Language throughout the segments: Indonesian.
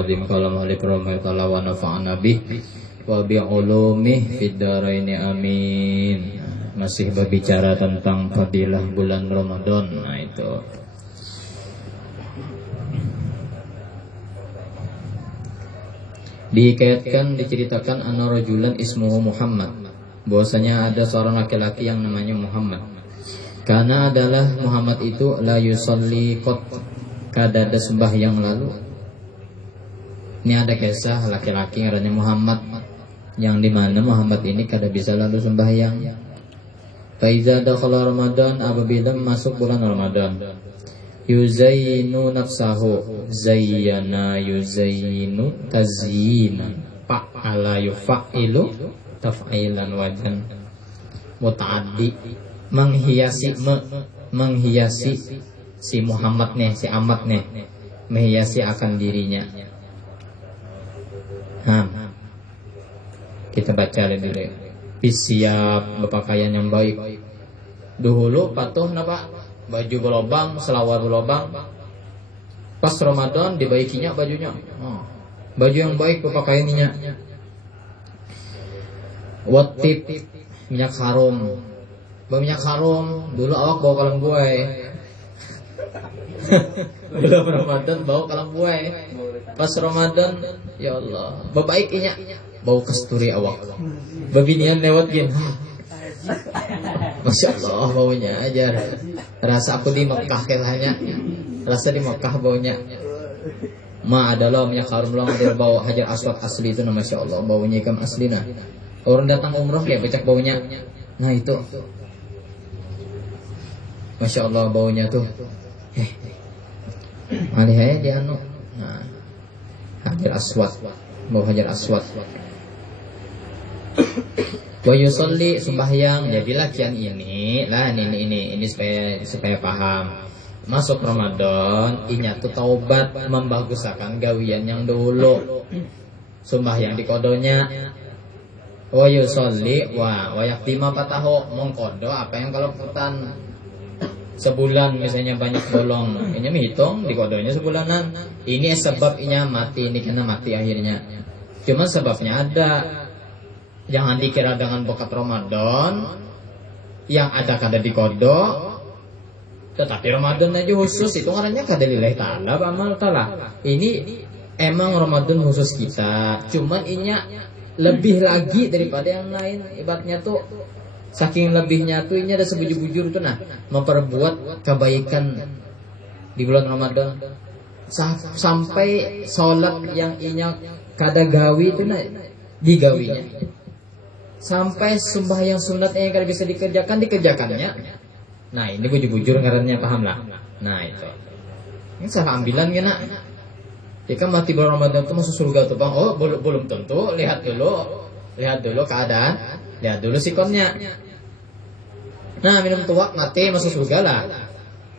azim kalam alif rahmat wa nafa'ana bih wa bi ulumih fid dharain amin. Masih berbicara tentang fadilah bulan Ramadan. Nah itu diceritakan anna rajulan ismuhu Muhammad, bahwasanya ada seorang laki-laki yang namanya Muhammad. Karena adalah Muhammad itu la yusalli qat, kada ada sembahyang lalu. Ini ada kisah laki-laki yang namanya Muhammad, yang dimana Muhammad ini kada bisa lalu sembahyang. Faiza dakhala Ramadan, apabila masuk bulan Ramadan, yuzayyinu nafsahu, zayyana yuzayyinu tazyinan, fa'ala yufa'ilu taf'ilan wajan muta'addi, menghiasi si Muhammad nih, si Ahmad nih, menghiasi akan dirinya. Kita baca dulu. Siap berpakaian yang baik. Dahulu patuh napa? Baju berlobang, selawar berlobang. Pas Ramadan dibaikinya bajunya. Baju yang baik berpakaiannya. Watip, minyak harum. Minyak harum, dulu awak bawa kalam buai. Bulan Ramadan bawa kalam buai. Pas Ramadan, ya Allah, berbaikinya. Bau kasturi awak. Babinian lewat gini. Masya Allah baunya aja. Rasa aku di Mekah kelahnya. Rasa di Mekah baunya. Adalah minyak harum lang dia bau hajar aswad asli itu, nama Masya Allah baunya ikan asli. Nah orang datang umroh kayak becak baunya. Nah itu Masya Allah baunya tuh. Alihaya dia anu. Nah, hajar aswad, bau hajar aswad. Wa yusolli, sembahyang. Jadilah kian ini lah, ini supaya paham. Masuk Ramadan, inya tuh taubat, membagusakan gawian yang dulu. Sembahyang di kodonya. Wa yusolli wa yaktima pataho, mengkodo apa yang kalau putan sebulan misalnya banyak bolong, ini menghitung di kodonya sebulanan. Ini sebab inya mati, ini kena mati akhirnya. Cuma sebabnya ada. Jangan dikira dengan berkat Ramadan yang ada kada di kodok, tetapi Ramadan aja khusus itu ngarannya kada lillahi ta'ala amal ta'ala. Ini emang Ramadan khusus kita, cuman inya lebih lagi daripada yang lain. Ibaratnya tuh saking lebihnya tuh inya ada sebujur-bujur tuh, nah memperbuat kebaikan di bulan Ramadan sampai sholat yang inya kada gawi itu nah digawinya. Sampai sembahyang sunat yang kada bisa dikerjakannya. Nah ini bujur-bujur ngarannya, paham lah. Nah itu ini salah ambilan kena. Jika mati bulan Ramadan itu masuk surga tuh bang? Oh belum tentu. Lihat dulu keadaan. Lihat dulu sikonnya. Nah minum tuak mati masuk surga lah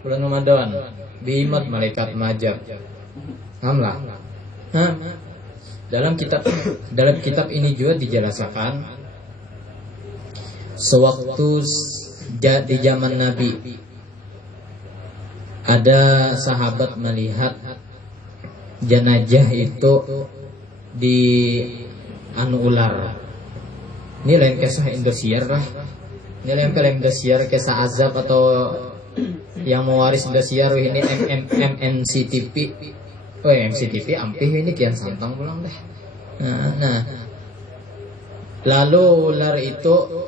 bulan Ramadan. Bimat malaikat majab. Paham lah. Dalam kitab ini juga dijelaskan. Sewaktu di zaman Nabi ada sahabat melihat jenazah itu di ular. Ini lain kisah Indosiar lah. Ini lain Indosiar kisah azab atau yang mewaris Indosiar ini MNCTV. Oh MCTV ampih ini kian santang pulang dah. Nah lalu ular itu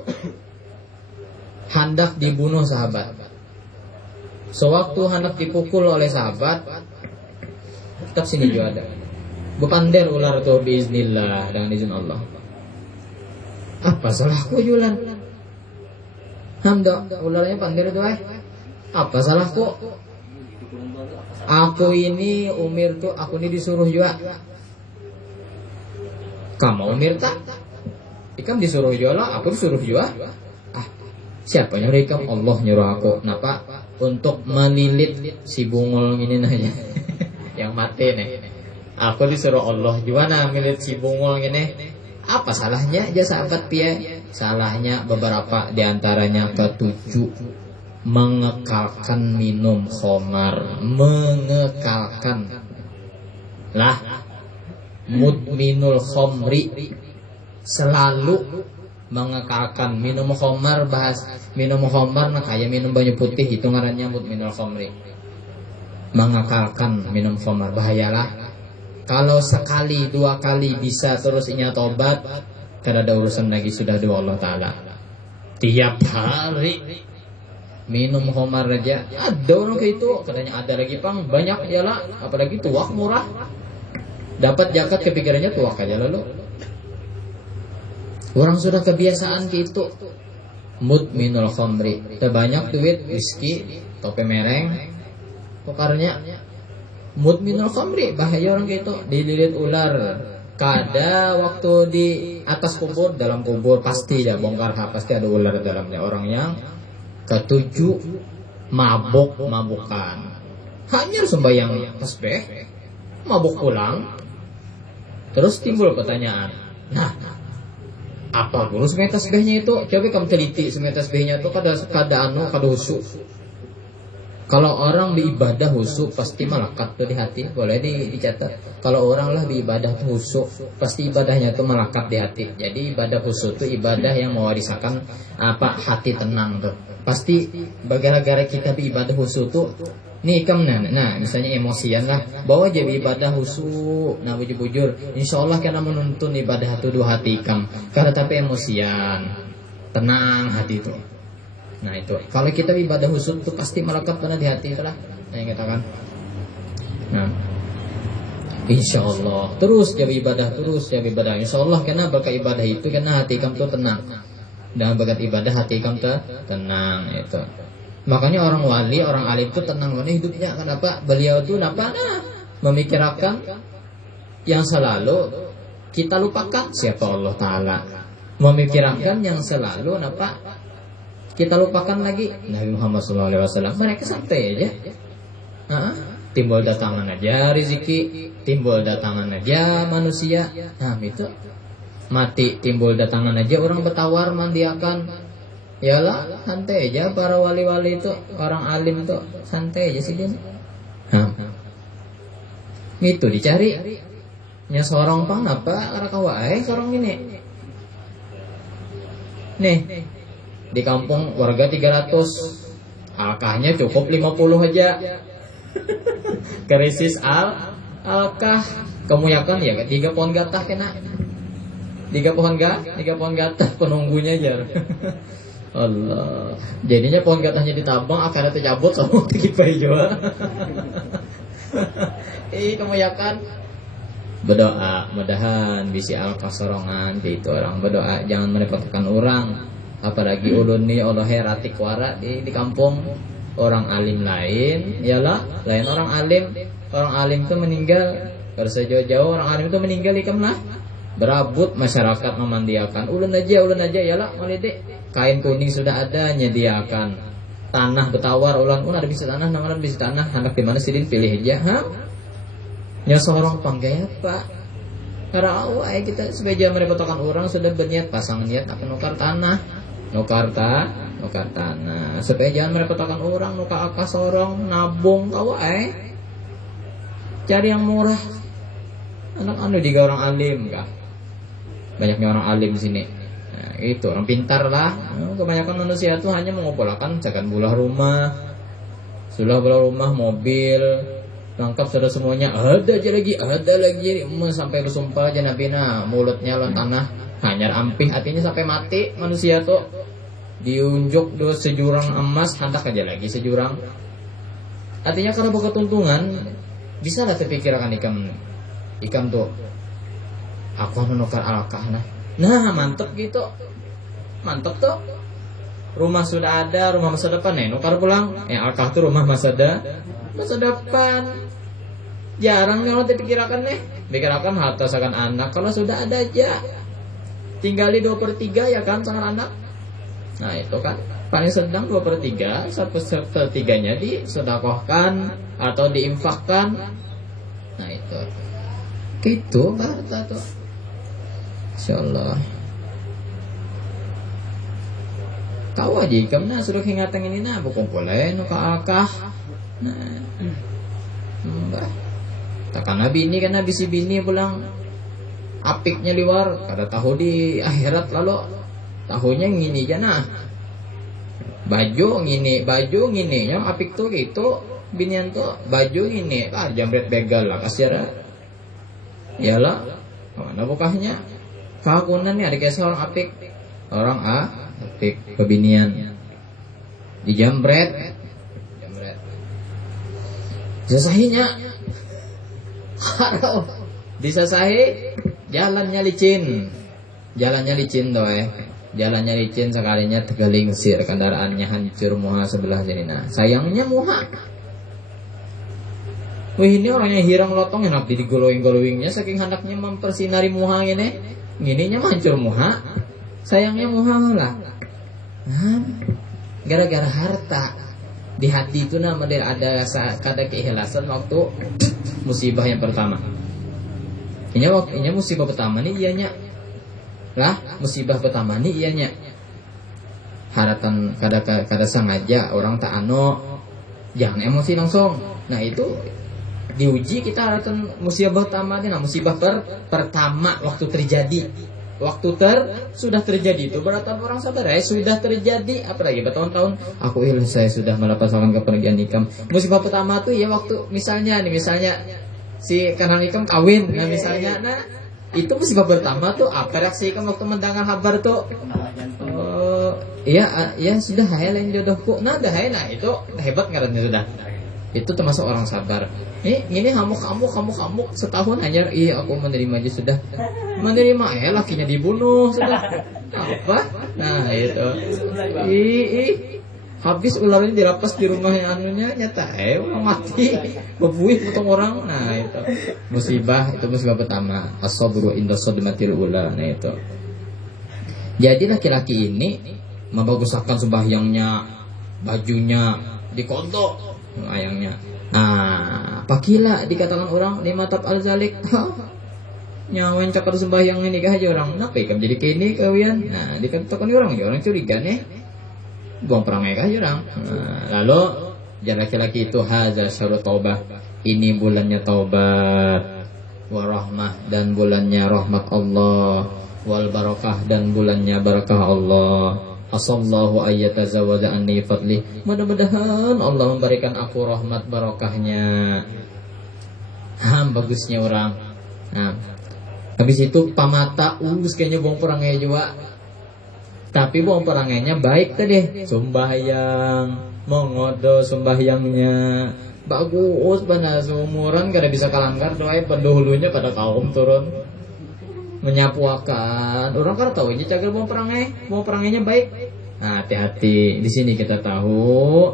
hendak dibunuh sahabat. Sewaktu hendak dipukul oleh sahabat, tetap sini juga ada. Bepander ular tuh biiznillah, dengan izin Allah. Apa salahku ular? Hamda, ularnya pander tuh Apa salahku? Aku ini umir tuh, aku ini disuruh juga. Kamu umir tak? Ikam disuruh juga lah, aku disuruh juga. Siapa nyuruh ikam? Allah nyuruh aku. Kenapa? Untuk melilit si bungol ini nanya yang mati nih. Aku disuruh Allah juga nah melilit si bungol ini. Apa salahnya aja sahabat pia? Salahnya beberapa diantaranya ketujuh, mengekalkan minum khamar, mengekalkan lah mudminul khamri, selalu mengekalkan minum khamar. Bahas minum khamar nah kayak minum banyu putih, itu ngarannya mudminul khamri, mengekalkan minum khamar. Bahayalah kalau sekali dua kali bisa terus inya tobat, kada ada urusan lagi sudah dua Allah Ta'ala. Tiap hari minum khamar aja ada orang kayak itu, katanya ada lagi pang banyak aja apalagi tuak murah, dapat zakat kepikirannya tuak aja lalu. Orang sudah kebiasaan gitu. Mudminul khamri, terbanyak duit whisky, tope mereng, tukarnya mudminul khamri. Bahaya orang gitu, dililit ular. Kada waktu di atas kubur, dalam kubur pasti ya bongkar, pasti ada ular dalamnya. Orang yang ketujuh mabuk-mabukan, hanya sembahyang tasbih, mabuk pulang. Terus timbul pertanyaan, nah apa guru semai tasbihnya itu? Coba kamu teliti semai tasbihnya itu kada husu. Kalau orang beribadah husu pasti melekat tuh di hati, boleh dicatat. Kalau orang lah beribadah tuh husu, pasti ibadahnya itu melekat di hati. Jadi ibadah husu itu ibadah yang mewariskan hati tenang tuh. Pasti gara-gara kita beribadah husu tuh nih nah misalnya emosian lah, bawa aja ibadah husu, nah bujur-bujur insya Allah karena menuntun ibadah itu dua hati ikam, karena tapi emosian tenang hati itu. Nah itu kalau kita ibadah husu itu pasti melekat pada di hati itulah, nah yang katakan. Nah insya Allah terus jadi ibadah insya Allah, karena berkat ibadah itu karena hati ikam tuh tenang, dan berkat ibadah hati ikam tuh tenang itu. Makanya orang wali, orang alim itu tenang banget hidupnya. Kenapa? Beliau itu memikirkan yang selalu kita lupakan siapa Allah Ta'ala. Memikirkan yang selalu kita lupakan lagi Nabi Muhammad SAW. Mereka santai aja. Timbul datangan aja rezeki, timbul datangan aja manusia. Nah itu mati, timbul datangan aja orang bertawar mandiakan. Yalah, santai aja para wali-wali itu, orang alim itu santai aja sih dia. Itu dicari. Nya sorong pang apa kawae sorong ini. Nih, di kampung warga 300, alkahnya cukup 50 aja. Krisis alkah, kemuyakan ya 3 pohon gatah kena. 3 pohon gatah penunggunya jar. Allah, jadinya pohon gatahnya ditabang, akarnya tercabut sama tikipai juga. Kamu yakan berdoa, mudahan bisi alkah sorongan itu orang berdoa, jangan merepotkan orang. Apalagi ulun nih Allah heratik wara di kampung orang alim lain, yalah lain orang alim itu meninggal, harus jauh-jauh orang alim itu meninggal ikam lah. Berabut masyarakat memandiakan ulun aja yalah malide kain kuning sudah ada nyediakan tanah betawar ulan ada bisa tanah namaran bisa tanah anak di mana sidin pilih aja nya seorang panggaya pak karena awal kita sebagai merepotkan orang sudah berniat pasang niat akan nukar tanah supaya jangan merepotkan orang nuka akas sorong nabung awal cari yang murah anak juga orang alim kah. Banyaknya orang alim di sini. Nah, itu orang pintar lah. Kebanyakan manusia itu hanya mengumpulkan jagan bulah rumah, mobil, lengkap sudah semuanya. Ada lagi. Sampai bersumpah aja nabina mulutnya lawan tanah. Hanya ampih artinya sampai mati manusia tuh diunjuk do sejurang emas hendak aja lagi sejurang. Artinya karena berketuntungan bisa lah terpikirkan ikam tuh. Aku menukar alkah nah mantep gitu, mantep tuh. Rumah sudah ada, rumah masa depan nukar pulang. Alkah tuh rumah masa depan. Jarang kalau dipikirkan pikirkan harta sakan anak. Kalau sudah ada aja, tinggali 2/3 ya kan sangan anak. Nah itu kan paling sedang 2/3, 1/3-nya disedekahkan atau diinfakkan. Nah itu gitu harta tuh. Insyaallah. Tahu aja ikamna sudah ingatan ini kumpulin ka akah. Nah. Mbah. Takkan nabi ini kan nabi si bini pulang apiknya liwar, kada tahu di akhirat lalu tahunya ngini jana. Baju ngini yang apik tuh gitu binian tuh baju ngini jambret begal lah kasir iyalah mana bukahnya kakunan nih ada kayak seorang apik orang apik kebinian dijambret disasahinya harau disasahi jalannya licin doy jalannya licin sekalinya tegalingsir kendaraannya hancur muha sebelah sini. Nah sayangnya muha wih ini orangnya hirang lotong enak di glowing-glowingnya saking hendaknya mempersinari muha gininya hancur muha sayangnya muha lah nah, gara-gara harta di hati itu namanya ada keikhlasan waktu musibah yang pertama ini musibah pertama nih ianya lah musibah pertama nih ianya haratan kada sengaja orang tak jangan emosi langsung. Nah itu diuji kita haratan musibah pertama nih. Nah musibah pertama waktu terjadi sudah terjadi itu beratan orang sabar sudah terjadi apalagi bertahun-tahun aku saya sudah melepaskan kepergian nikam. Musibah pertama tuh ya waktu misalnya si kanang ikam kawin nah misalnya itu musibah pertama tuh apa reaksi ikam waktu mendengar kabar tuh iya sudah lain jodohku nah itu hebat ngarannya sudah itu termasuk orang sabar ini kamu setahun hanya iya aku menerima aja sudah menerima lakinya dibunuh sudah apa nah itu habis ularnya dilapas di rumahnya nyata orang mati bebuih potong orang. Nah itu musibah pertama as-sabru inda sadmatil ula. Nah itu jadi laki-laki ini membaguskan sembahyangnya bajunya dikontok ayangnya. Nah pakila dikatakan orang lima tab al-zalik nyawain cakar sembahyang ini aja orang kenapa ikam jadi kini kawian. Nah dikatakan orang curiga nih buang perangai aja orang. Lalu jangan laki-laki itu haza syarat taubah ini bulannya taubat warahmah dan bulannya rahmat Allah wal barakah dan bulannya barakah Allah asallahu ayyatazawaja anni fadli mudah-mudahan Allah memberikan aku rahmat barakahnya. Bagusnya orang. Nah habis itu pamata kayaknya buang perangai juga. Tapi buang perangainya baik tadi sembahyang mengodo sembahyangnya bagus benar seumuran kada bisa kalanggar doa pendahulunya pada kaum turun menyapu akan orang kada tahu ini cagal buang perangainya baik. Nah hati-hati di sini kita tahu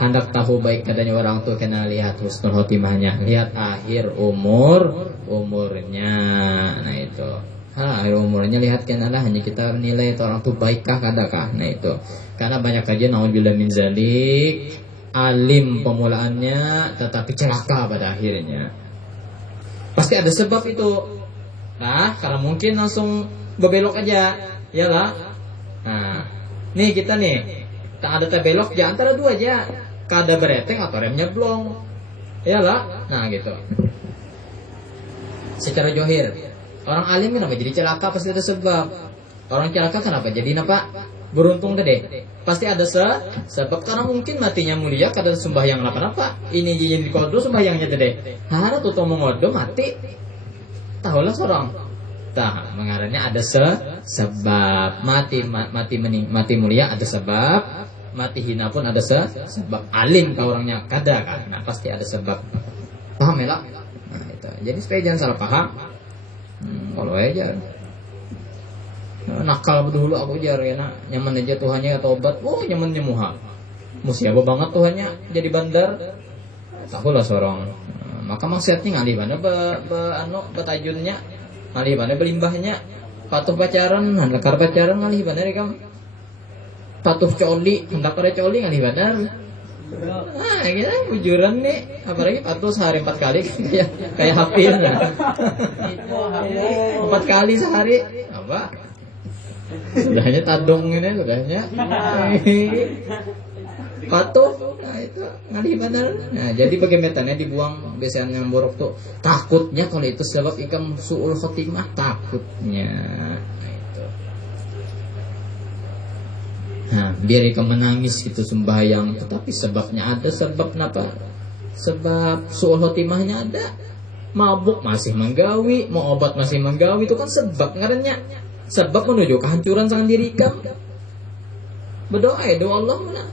hendak tahu baik katanya orang tuh kena lihat husnul khotimahnya lihat akhir umurnya. Nah itu akhir umurnya lihat kan hanya kita nilai itu orang tuh baikkah kadakah. Nah itu karena banyak aja naudzubillah min zalik alim pemulaannya tetapi celaka pada akhirnya pasti ada sebab itu. Nah karena mungkin langsung berbelok aja iyalah. Nah nih kita tak ada terbelok ya antara dua aja kada bereteng atau remnya blong iyalah. Nah gitu secara johir orang alim kenapa jadi celaka pasti ada sebab. Orang celaka kenapa jadi beruntung tadi pasti ada sebab karena mungkin matinya mulia kada sembahyang apa ini jadi dikodo sembahyangnya tadi harap tuh mengodo mati tahulah seorang mengarahnya ada sebab mati mulia ada sebab mati hina pun ada sebab alim kau orangnya kada kan. Nah pasti ada sebab paham ya lah. Nah itu jadi supaya jangan salah paham. Kalau aja nakal dulu aku jar ya nyaman aja Tuhannya tobat nyamannya muha musibah banget Tuhannya jadi bandar tahulah seorang maka maksiatnya ngalih mana betajunnya ngalih mana belimbahnya patuh pacaran handakar pacaran ngalih mana rekam patuh coli handakar coli ngalih benar. Nah kita bujuran nih apalagi patuh sehari 4 kali kayak hafil 4 kali sehari sudahnya tadung ini sudahnya patuh. Nah itu ngalih bener. Nah jadi bagaimana dibuang biasanya yang borok tuh, takutnya kalau itu sebab ikam suul khotimah, takutnya. Nah itu. Nah biar ikam menangis gitu sembahyang, tetapi sebabnya ada, sebab kenapa? Sebab suul khotimahnya ada. Mabuk masih menggawi, mau obat masih menggawi, itu kan sebab ngarannya. Sebab menuju kehancuran sang diri ikam. Berdoa ya doa Allah mana?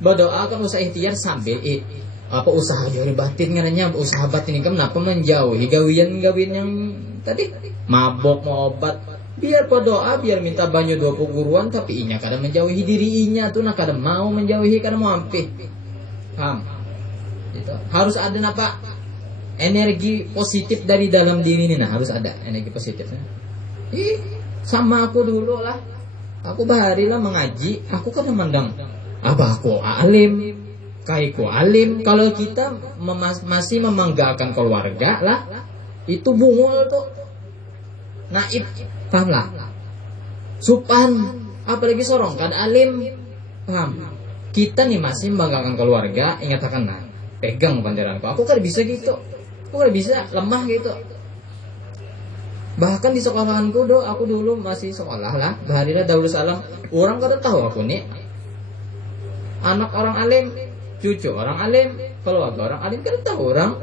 Berdoa kan usaha ikhtiar sambil usaha jauh batin ngarannya, usaha batin ikam kenapa menjauhi gawian-gawian yang tadi mabuk mau obat. Biar berdoa, biar minta banyu 20 guruan, tapi inya kadang menjauhi diri inya tuh, nah kadang mau menjauhi, kadang mau ampih. Paham? Gitu. Harus ada apa? Energi positif dari dalam diri ini, nah harus ada energi positifnya. Sama aku dulu lah, aku bahari lah mengaji, aku kan memandang apa aku alim, kaiku alim. Kalau kita masih membanggakan keluarga lah, itu bungul tuh, naib, paham lah. Supan, apalagi sorong kan alim, paham. Kita nih masih membanggakan keluarga, ingatkan nah, pegang banderanku. Aku kan bisa gitu. Aku gak bisa, lemah gitu. Bahkan di sekolahanku aku dulu masih sekolah lah, baharilah Darul Salam. Orang kada tahu aku nih anak orang alim, cucu orang alim, keluarga orang alim, kada tahu orang.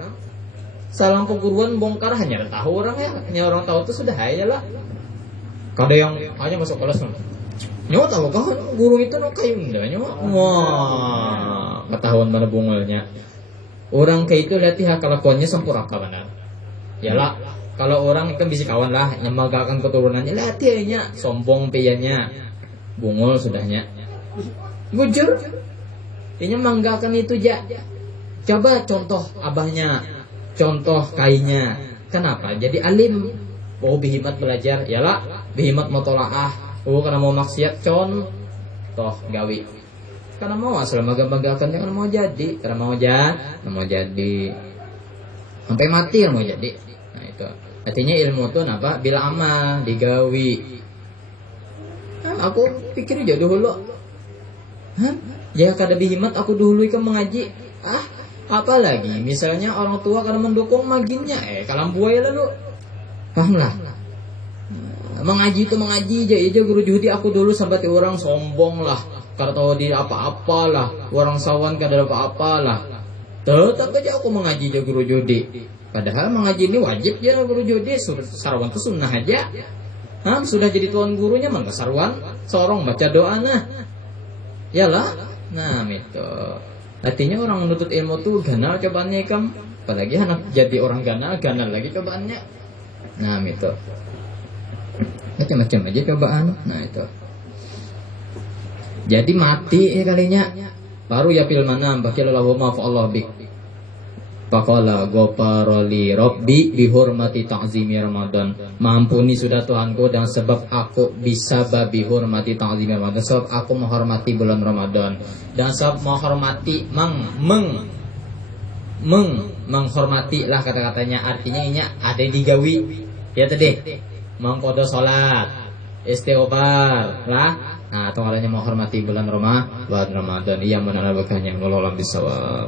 Salam perguruan bongkar hanya tahu orang ya, hanya orang tahu itu sudah aja lah. Kada yang hanya masuk kelas nyawa tahu kan guru itu no kayu nda nyawa. Wah, ketahuan mana bungulnya. Orang kayak itu lihat kelakuannya sempurna benar. Yalah, kalau orang itu bisa kawan lah, nyemagakan keturunannya, lihat nya sombong peyanya, bungul sudahnya. Bujur, dia manggakan itu ja. Coba contoh abahnya, contoh kainya. Kenapa? Jadi alim. Oh bihimat belajar, yalah, bihimat motolaah. Oh karena mau maksiat toh gawi. Karena mau asal magah-magahkan, karena mau jadi, karena mau jadi sampai mati mau jadi. Nah itu artinya ilmu tuh apa? Bila amal digawi. Nah, aku pikir aja dulu, ya kada bihimat aku dulu ikan mengaji. Apalagi misalnya orang tua kada mendukung maginnya, kalam buaya lalu, paham lah. Mengaji itu mengaji aja guru judi aku dulu sampai orang sombong lah. Kada tahu di apa-apalah, orang sawan kada apa-apalah. Tetap aja aku mengaji aja guru judi. Padahal mengaji ini wajib ya guru judi, sarwan itu sunnah aja. Sudah jadi tuan gurunya mangga sarwan, sorong baca doa nah. Yalah. Nah, itu. Artinya orang menuntut ilmu tuh ganal cobaannya ikam. Apalagi anak jadi orang ganal lagi cobaannya. Nah, itu. Macam-macam aja cobaan. Nah, itu. Jadi mati kalinya baru ya fil manam bakilallahu ma fa Allah bik. Faqala ghafarali rabbi bihurmati ta'zimi Ramadan. Mampuni sudah Tuhanku dan sebab aku bisa bihurmati ta'zimi Ramadan, sebab aku menghormati bulan Ramadan dan sebab menghormati menghormati lah kata-katanya, artinya ini ada digawi ya tadi mengkodo salat istighfar lah. Nah, itu artinya menghormati bulan Ramadan. Iya, mana berkahnya. Wallahu a'lam bishawab.